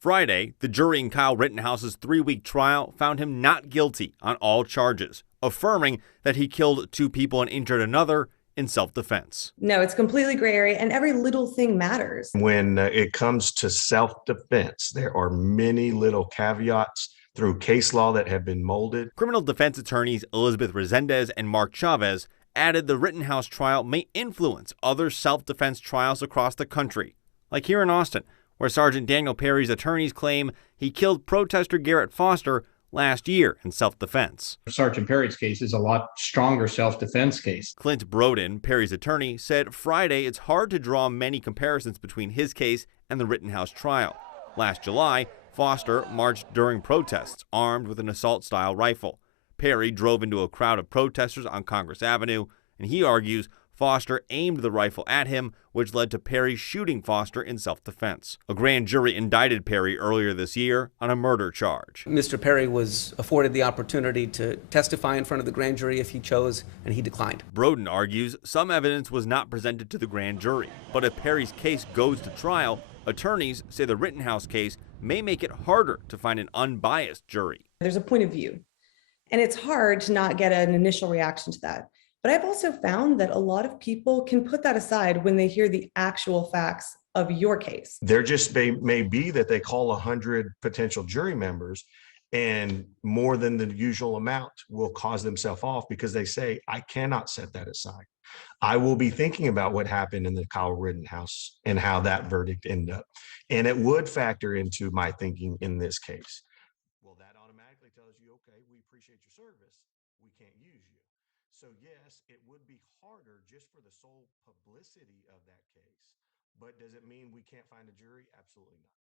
Friday, the jury in Kyle Rittenhouse's 3-week trial found him not guilty on all charges, affirming that he killed 2 people and injured another in self-defense. No, it's completely gray area, and every little thing matters. When it comes to self-defense, there are many little caveats through case law that have been molded. Criminal defense attorneys Elizabeth Resendez and Mark Chavez added the Rittenhouse trial may influence other self-defense trials across the country, like here in Austin, where Sergeant Daniel Perry's attorneys claim he killed protester Garrett Foster last year in self-defense. Sergeant Perry's case is a lot stronger self-defense case. Clint Broden, Perry's attorney, said Friday it's hard to draw many comparisons between his case and the Rittenhouse trial. Last July, Foster marched during protests, armed with an assault-style rifle. Perry drove into a crowd of protesters on Congress Avenue, and he argues Foster aimed the rifle at him, which led to Perry shooting Foster in self-defense. A grand jury indicted Perry earlier this year on a murder charge. Mr. Perry was afforded the opportunity to testify in front of the grand jury if he chose, and he declined. Broden argues some evidence was not presented to the grand jury, but if Perry's case goes to trial, attorneys say the Rittenhouse case may make it harder to find an unbiased jury. There's a point of view, and it's hard to not get an initial reaction to that. But I've also found that a lot of people can put that aside when they hear the actual facts of your case. There just may be that they call 100 potential jury members, and more than the usual amount will cause themselves off because they say, I cannot set that aside. I will be thinking about what happened in the Kyle Rittenhouse and how that verdict ended up. And it would factor into my thinking in this case. Well, that automatically tells you, okay, we appreciate your service. We can't use you. So yes, it would be harder just for the sole publicity of that case. But does it mean we can't find a jury? Absolutely not.